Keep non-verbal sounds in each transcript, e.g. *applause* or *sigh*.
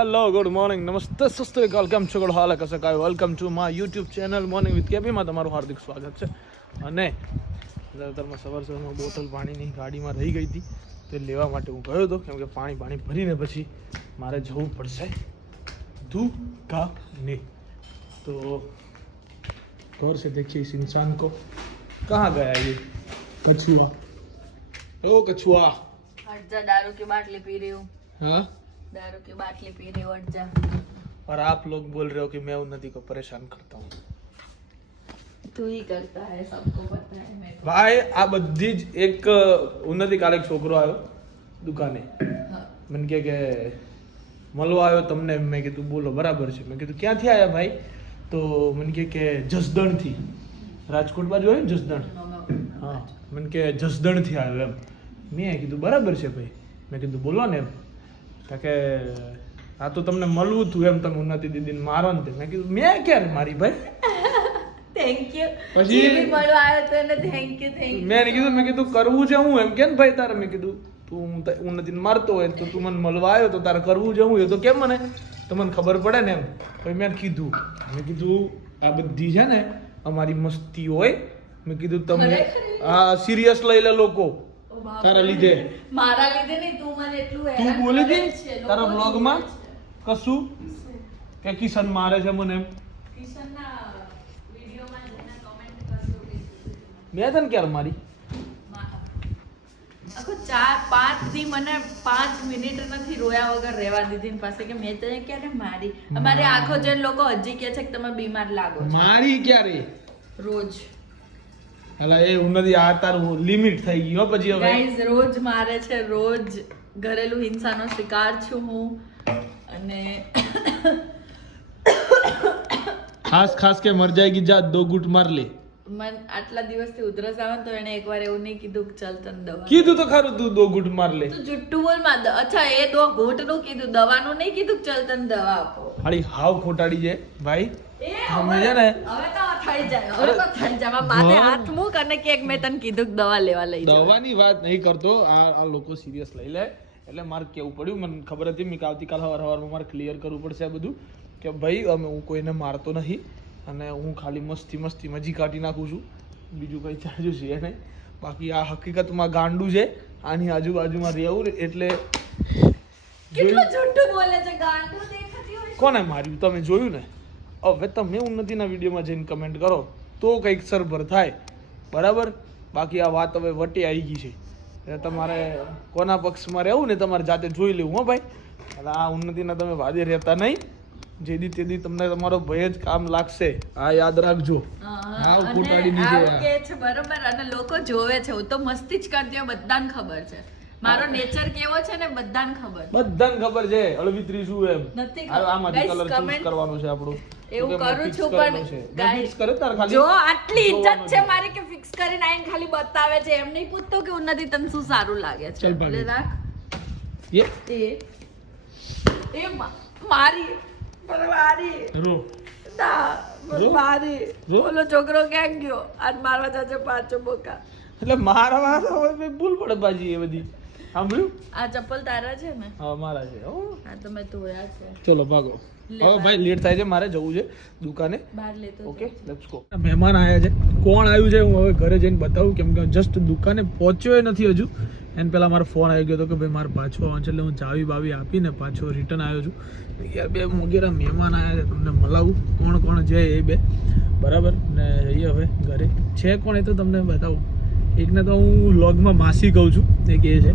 Hello good morning નમસ્તે સસ્તે કાલ કેમ છો ગુડ હાલ કસે કાય welcome to my YouTube channel morning with કેપીમાં તમારું હાર્દિક સ્વાગત છે અને અત્યારમાં સવાર સવારમાં બોટલ પાણીની ગાડીમાં રહી ગઈ હતી તે લેવા માટે હું ગયો હતો કેમ કે પાણી પાણી ભરીને પછી મારે જવું પડશે દુકાને તો ઘર से देखिए इस इंसान को कहाँ गया ये कछुआ ओ कछुआ हट जा दारू की बाटली पी रही हूँ हाँ दारू की बाटली पी रही हूँ हट जा और आप लोग बोल रहे हो कि मैं उन्नति को परेशान करता हूँ तू ही करता है सबको पता है मेरे को ભાઈ આ બધી જ એક ઉન્નતિ કાલે એક છોકરો આવ્યો દુકાને हाँ। મને કે કે મળવા આવ્યો તમને મેં કીધું બોલો બરાબર છે મેં કીધું ક્યાંથી આવ્યા ભાઈ તો મને કે કે જસદણથી રાજકોટ બાજુ હોય ને જસદણ मम्मा હા મને કે જસદણથી આવ્યો એમ મેં કીધું બરાબર છે ભાઈ મેં કીધું બોલો ને એમ તો કે આ તો તમને મળવું હતું એમ તમે ઉન્નતિ દીદીને મારો ને મેં કીધું મેં ક્યારે મારી ભાઈ? *laughs* થેન્ક યુ પછી- મળવા આવ્યો તો એને થેન્ક યુ થેન્ક મેં કીધું મેં કીધું કરવું છે હું? એમ કે ને ભાઈ તારે? મેં કીધું તું ત- ઉન્નતિને મારતો હોય તો તું મને મળવા આવ્યો તો તારે કરવું છે હું? એ તો કેમ મને? તો મને ખબર પડે ને એમ. પછી મેં કીધું મેં કીધું આ બધી છે ને અમારી મસ્તી હોય. મેં કીધું તમે આ સિરિયસ લઈ લે લોકો. તારા લીધે. મારા લીધે નહીં તું મને એટલું તું બોલી હતી તારા બ્લોગમાં જોવે કશું? કે કિશન મારે છે મને કિશનના વિડીયોમાં જઈને કમેન્ટ કરજો કે મેં તને ક્યારે મારી? આખો ચાર પાંચથી મને પાંચ મિનિટ નથી રોયા વગર રહેવા દીધી પાસે કે મેં તને ક્યારે મારી? અમારે આખો જે લોકો હજી કે છે કે તમે બીમાર લાગો મારી ક્યારે? રોજ. અલા એ ઉન્નતિ આ તારું લિમિટ થઈ ગયો પછી હવે. ગાઈઝ રોજ મારે છે રોજ ઘરેલું હિંસાનો શિકાર છું હું. અને ખાસ ખાસ કે મર ગઈ જા દો ગુટ માર લે. મન આટલા દિવસથી ઉધરસ આવે તો એને એકવાર એવું નહીં કીધું કે ચાલ તને દવા કીધું તો ખરું તું દો ઘૂંટ માર લે. તું જુઠ્ઠું બોલમાં અચ્છા એ દો ઘૂંટનું કીધું દવાનું નહીં કીધું કે ચાલ તને દવા આપો. હાડી હાવ ખોટાડી છે ભાઈ. તમે હવે છે ને હવે તો થઈ જાય હવે તો થઈ જાય. માથે હાથ મૂક અને કે મેં તને કીધું કે દવા લેવા લઈ દવાની વાત નહીં કરતો આ આ લોકો સિરિયસ લઈ લે. એટલે મારે કેવું પડ્યું મને ખબર હતી મેં આવતીકાલ હવાર સવારમાં મારે ક્લિયર કરવું પડશે આ બધું કે ભાઈ અમે હું કોઈને મારતો નહીં. અને હું ખાલી મસ્તી મસ્તી મજી કાઢી નાખું છું. બીજું કંઈ ચાર્જુ છે નહીં. બાકી આ હકીકતમાં ગાંડું છે. આની આજુબાજુમાં રહેવું એટલે. કોને માર્યું? તમે જોયું ને? હવે તમે ઉન્નતિના વિડીયોમાં જઈને કમેન્ટ કરો. તો કંઈક સરભર થાય. બરાબર? બાકી આ વાત હવે વટે આવી ગઈ છે. એટલે તમારે કોના પક્ષમાં રહેવું ને તમારે જાતે જોઈ લેવું હો ભાઈ. એટલે આ ઉન્નતિના તમે વાદે રહેતા નહીં. જેદી તેદી તમને તમારો ભય જ કામ લાગશે. આ યાદ રાખજો. હા, હાવ અને કૂટાડી દીધી. કે છે બરોબર અને લોકો જોવે છે હું તો મસ્તી જ કરતી હોય બધાને ખબર છે. મારો નેચર કેવો છે ને બધાને ખબર. બધાને ખબર છે અળવી શું એમ. નથી આ- આમાંથી કલર ચૂઝ કરવાનો છે આપણું. એવું કરું છું પણ ગાઈસ કરે તારે ખાલી? જો આટલી ઇજ્જત છે મારી કે ફિક્સ કરીને આઈને ખાલી બતાવે છે એમ નહીં પૂછતો કે ઉન્નતિ તને શું સારું લાગે છે. એટલે રાખ. એ. એ. એ મારી પણ રો. ના મારી જો. છોકરો ક્યાં ગયો? આજ મારવા જશે પાછો બોકા. એટલે મારા મારા ભૂલ પડે બાજી એ બધી. સાંભળ્યું? આ ચપ્પલ તારા છે ને? હા મારા છે હો. તો મેં ધોયા છે. ચલો ભાગો. હવે ભાઈ લેટ થાય છે મારે જવું છે દુકાને. બહાર લેતો ઓકે લેટ્સ ગો મહેમાન આવ્યા છે. કોણ આવ્યું છે હું હવે ઘરે જઈને બતાવું કેમ કે જસ્ટ દુકાને પહોંચ્યો નથી હજુ. એને પહેલાં મારો ફોન આવી ગયો હતો કે ભાઈ મારે પાછો આવવાનું છે એટલે હું ચાવી બાવી આપીને પાછો રિટર્ન આવ્યો છું. યાર બે મોગેરા મહેમાન આવ્યા છે, તમને મળાવું કોણ કોણ છે એ બે? બરાબર? ને જઈએ હવે ઘરે. છે કોણ એ તો તમને બતાવું. એકને તો હું લોગમાં માસી કહું છું, એક એ છે.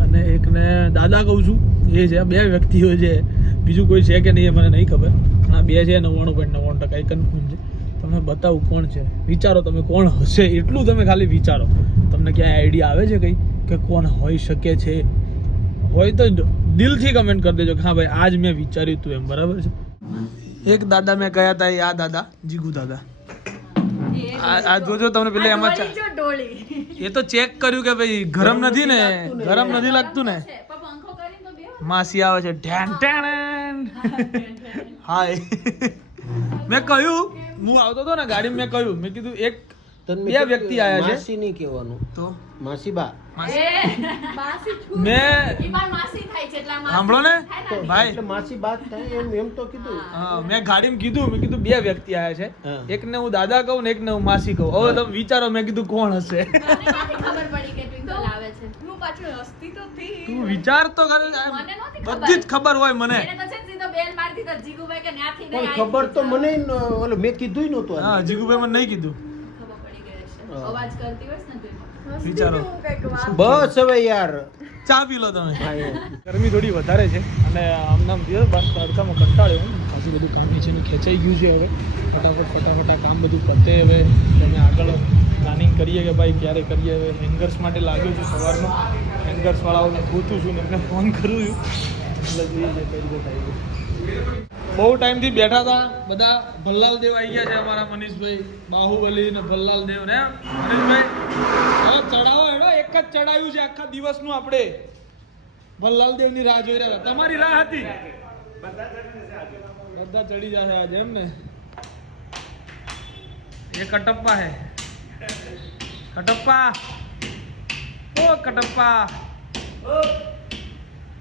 અને એકને દાદા કહું છું, એ છે. આ બે વ્યક્તિઓ છે. બીજું કોઈ છે કે નહીં એ મને નહીં ખબર. આ બે છે નવ્વાણું પોઈન્ટ નવ્વાણું ટકા એ કન્ફર્મ છે. તમને બતાવું કોણ છે. વિચારો તમે કોણ હશે, એટલું તમે ખાલી વિચારો. તમને ક્યાંય આઈડિયા આવે છે કંઈ? કે કોણ હોઈ શકે છે? હોય તો દિલથી કમેન્ટ કરી દેજો કે હા ભાઈ આજ મેં વિચાર્યું હતું એમ બરાબર છે? એક દાદા મેં કયા હતા એ આ દાદા જીગુ દાદા. આ જોજો તમને પેલે એમાં એ તો ચેક કર્યું કે ભાઈ ગરમ નથી ને? ગરમ નથી લાગતું ને? માસી આવે છે ઢેન ઢેન. હાય. મેં કહ્યું હું આવતો હતો ને ગાડી મેં કહ્યું મેં કીધું એક બે વ્યક્તિ આયા છે. માસી નહીં કહેવાનું. તો? માસી બા. મેં સાંભળો ને. ભાઈ. માસી બા થાય એમ એમ તો કીધું. હા, મેં ગાડીમાં કીધું મેં કીધું બે વ્યક્તિ આયા છે. એકને હું દાદા કહું ને એકને હું માસી કહું. હવે તમે વિચારો મેં કીધું કોણ હશે? ખબર પડી કે ટ્વિંકલ આવે છે. હું પાછું હસતી તો વિચાર તો કરે. બધી જ ખબર હોય મને. એને તો છે ને સીધો બેલ મારી દીધો જીગુભાઈ કે ન્યાથી નહીં ખબર તો મને ઓલો મેં કીધું નહોતું હા જીગુભાઈ મને નહીં કીધું ખબર પડી ગઈ હશે હા. અવાજ કરતી હોઈશ ને તું? વિચારો. બસ હવે યાર. ચા પી લો તમે. હા, એ. ગરમી થોડી વધારે છે અને આમ નામ દિવસ બાર તડકામાં કંટાળ્યો હું. ખાસી બધું ગરમી છે ને ખેંચાઈ ગયું છે હવે. ફટાફટ ફટાફટ આ કામ બધું પતે હવે. તમે આગળ પ્લાનિંગ કરીએ કે ભાઈ ક્યારે કરીએ હવે? હેંગર્સ માટે લાગ્યો છું સવારનો. હેંગર્સવાળાઓને પૂછું છું ને એમને ફોન કરું છું. એટલે જોઈએ છે કઈ રીતે થાય છે. બહુ ટાઈમથી બેઠા હતા. બધા ભલ્લાલ દેવ આવી ગયા છે અમારા મનીષભાઈ, બાહુબલી ને ભલ્લાલ દેવ ને. મનીષભાઈ ચડાવો એનો એક જ ચડાવ્યું છે આખા દિવસનું આપણે. ભલ્લાલ દેવની રાહ જોઈ રહ્યા હતા. તમારી રાહ હતી? બધા ચડી જશે આજે એમ ને? એ કટપ્પા હે. કટપ્પા. ઓ કટપ્પા.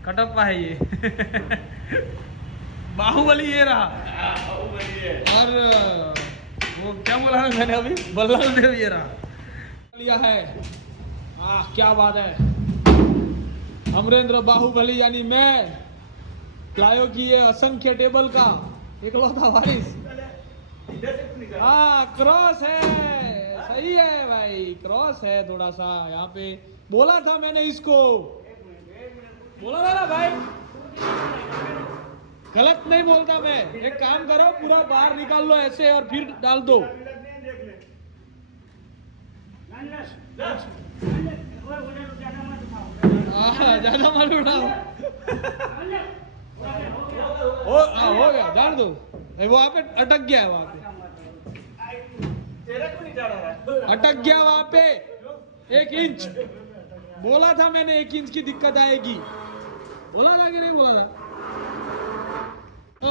કટપ્પા હે યે बाहुबली ये रहा। और वो क्या बोला है मैंने अभी? बल्लाल देव ये रहा। लिया है। आह, क्या बात है। अमरेंद्र बाहुबली यानी मैं। लायो की ये असंख्य टेबल का इकलौता वारिस। हाँ क्रॉस है। सही है भाई, क्रॉस है थोड़ा सा। यहाँ पे बोला था मैंने इसको। बोला था ना भाई। गलत नहीं बोलता मैं। एक काम करो, पूरा बाहर निकाल लो ऐसे और फिर डाल दो। ज़्यादा माल उठाओ हो हाँ, हो गया, डाल दो। वो पे अटक गया वहाँ पे। अटक गया वहाँ पे। एक इंच। बोला था मैंने, एक इंच की दिक्कत आएगी। बोला था कि नहीं बोला था?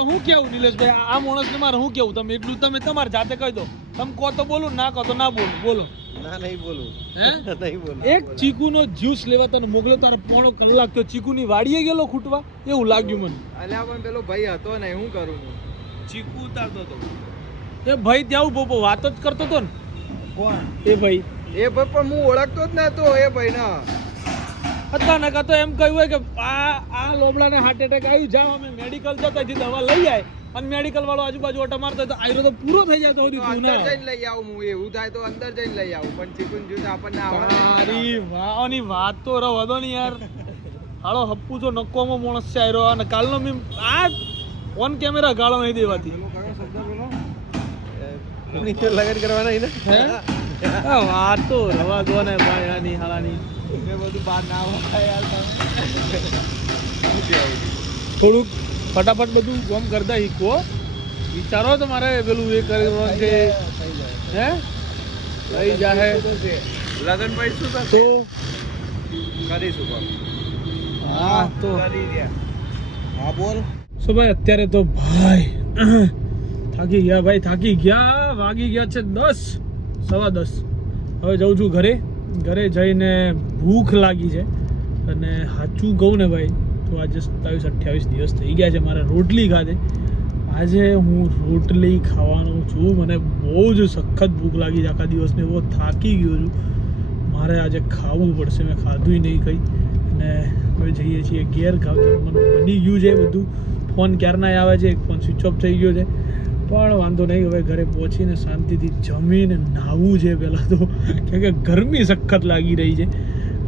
હું કેવું નિલેશભાઈ? આ માણસને મારે હું કેવું? તમે એટલું તમે તમારે જાતે કહી દો. તમે કહો તો બોલું ના કહો તો ના બોલું. બોલો. ના નહીં બોલું. હે? *laughs* નહીં બોલું. એક ચીકુનો જ્યુસ લેવા તને મોકલ્યો તારે પોણો કલાક તો ચીકુની વાડીએ ગયેલો ખૂટવા? એવું લાગ્યું મને. અલ્યા પણ પેલો ભાઈ હતો ને હું કરું ચીકુ ઉતારતો હતો. એ ભાઈ ત્યાં ઊભો ઊભો વાતો જ કરતો હતો ને. કોણ? એ ભાઈ. એ ભાઈ પણ હું ઓળખતો જ નતો એ ભાઈ ના અચાનક આ તો એમ કહ્યું હોય કે આ આ લોબડાને હાર્ટ એટેક આવ્યું જાઓ અમે મેડિકલ જતા અહીંથી દવા લઈ જાય અને મેડિકલ વાળો આજુબાજુ ઓટો મારતો તો આયરો તો પૂરો થઈ જાય તો અંદર ના જઈને લઈ આવું હું એવું થાય તો અંદર જઈને લઈ આવું પણ ચિકન જ્યુસ આપણને આવડે વાહની વાત તો રહો વધો ને યાર. હાલો હપ્પુ જો નક્કોમો માણસ છે આયરો અને કાલનો મી આ ઓન કેમેરા ગાળો નહીં દેવાતી લગન કરવાના વાત તો રવા દો ને ભાઈ આની હાલાની. એ બધું બહાર ના હોય યાર થોડુંક ફટાફટ બધું કોમ કરતા શીખવો વિચારો તો મારે પેલું એ કરવાનું છે હે? થઈ જાહે. લગન ભાઈ શું થશે? તો કરીશું પણ હા તો. કરી રહ્યા. હા બોલ. શું ભાઈ અત્યારે તો ભાઈ થાકી ગયા ભાઈ થાકી ગયા વાગી ગયા છે દસ સવા દસ. હવે જઉં છું ઘરે. ઘરે જઈને ભૂખ લાગી છે અને સાચું કહું ને ભાઈ, તો આજે સત્તાવીસ અઠ્યાવીસ દિવસ થઈ ગયા છે મારે રોટલી ખાધે. આજે હું રોટલી ખાવાનો છું, મને બહુ જ સખત ભૂખ લાગી છે. આખા દિવસને બહુ થાકી ગયો છું. મારે આજે ખાવું પડશે, મેં ખાધું નહીં કંઈ. અને હવે જઈએ છીએ ઘેર મને બની ગયું છે બધું. ફોન ક્યારના આવે છે? એક ફોન સ્વિચ ઓફ થઈ ગયો છે. પણ વાંધો નહીં, હવે ઘરે પહોંચીને શાંતિથી જમીને નાહવું છે પહેલાં તો. કેમ કે ગરમી સખત લાગી રહી છે.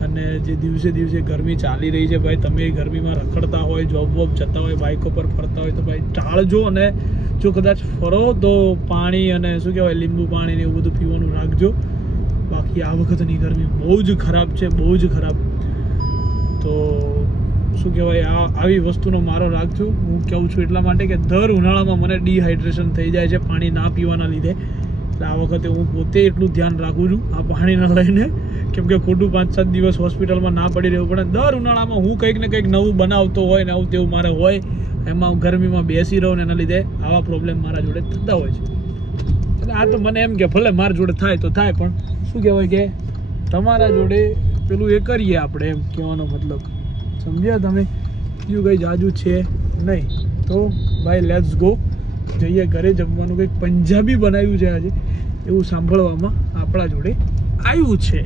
અને જે દિવસે દિવસે ગરમી ચાલી રહી છે ભાઈ, તમે ગરમીમાં રખડતા હોય જોબ વોબ જતા હોય બાઇકો પર ફરતા હોય, તો ભાઈ ટાળજો અને જો કદાચ ફરો તો પાણી અને શું કહેવાય, લીંબુ પાણી ને એવું બધું પીવાનું રાખજો. બાકી આ વખતની ગરમી બહુ જ ખરાબ છે, બહુ જ ખરાબ. તો શું કહેવાય, આ આવી વસ્તુનો મારો રાખજો હું કહું છું એટલા માટે કે દર ઉનાળામાં મને ડિહાઇડ્રેશન થઈ જાય છે પાણી ના પીવાના લીધે. એટલે આ વખતે હું પોતે એટલું ધ્યાન રાખું છું આ પાણીને લઈને, કેમ કે ખોટું પાંચ સાત દિવસ હોસ્પિટલમાં ના પડી રહેવું પડે દર ઉનાળામાં હું કંઈક ને કંઈક નવું બનાવતો હોય ને આવું તેવું મારે હોય, એમાં ગરમીમાં બેસી રહું ને એના લીધે આવા પ્રોબ્લેમ મારા જોડે થતા હોય છે. એટલે આ તો મને એમ કે ભલે મારા જોડે થાય તો થાય, પણ શું કહેવાય કે તમારા જોડે પેલું એ કરીએ આપણે એમ કહેવાનો મતલબ. સમજ્યા તમે? બીજું કંઈ જાજુ છે નહીં. તો ભાઈ લેટ્સ ગો જઈએ ઘરે જમવાનું કંઈક પંજાબી બનાવ્યું છે આજે. એવું સાંભળવામાં આપણા જોડે આવ્યું છે.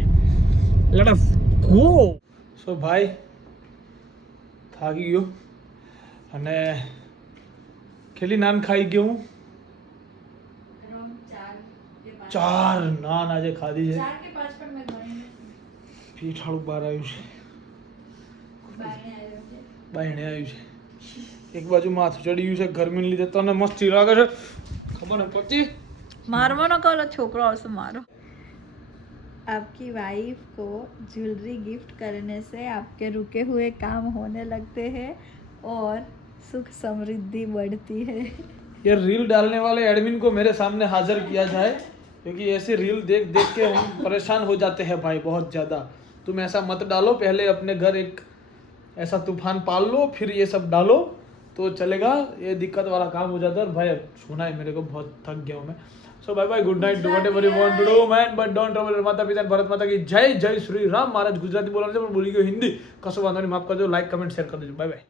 લડફ ગો સો ભાઈ થાકી ગયો. અને કેટલી નાન ખાઈ ગયો હું? ચાર નાન આજે ખાધી છે. પીઠાળું બહાર આવ્યો છે. બાયણે આવ્યું છે એક બાજુ માથું ચડી ગયું છે ગરમીને લીધે તને મસ્તી લાગે છે ખબર ને પછી मारवा ना करो छोकरा से मारो आपकी वाइफ को ज्वेलरी गिफ्ट करने से आपके रुके हुए काम होने लगते हैं और सुख समृद्धि बढ़ती है ये रील डालने वाले एडमिन को मेरे सामने हाजिर किया जाए क्योंकि ऐसे रील देख देख के हम परेशान हो जाते हैं भाई बहुत ज़्यादा तुम ऐसा मत डालो पहले अपने घर एक ऐसा तूफ़ान पाल लो, फिर ये सब डालो तो चलेगा, ये दिक्कत वाला काम हो जाता है। भाई, सुना है मेरे को, बहुत थक गया हूँ मैं। So bye bye good night whatever you to do man but don't trouble माता पिता, भरत माता की जय जय श्री राम। महाराज गुजराती बोला से बोली गई हिंदी? कसो बांधो माफ़ कर दो लाइक कमेंट शेयर कर दो बाय बाय